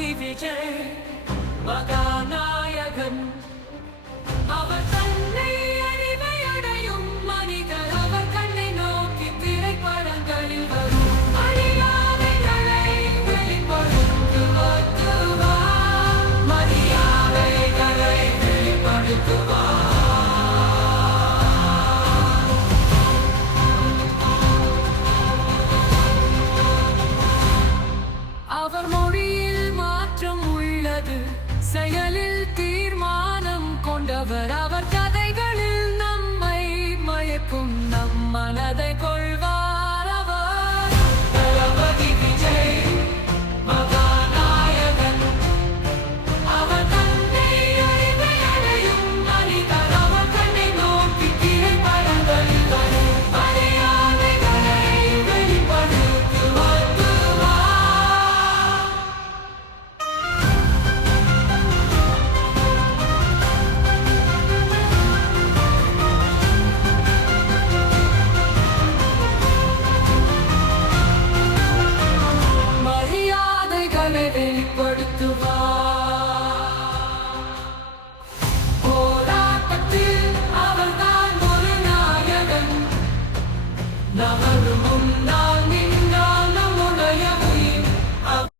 தளபதி விஜய் மகாநாயகன். அவர் தன்னை அறிவை அடையும் மனிதர். அவர் கண்ணை நோக்கி திரைப்படங்களில் வரும் அறியாமைகளை வெளிப்படுத்துவார். மரியாதைகளை வெளிப்படுத்துவார். அவர் மொழியில் மாற்றம் உள்ளது, செயலில் தீர்மானம் கொண்டவர். அவர்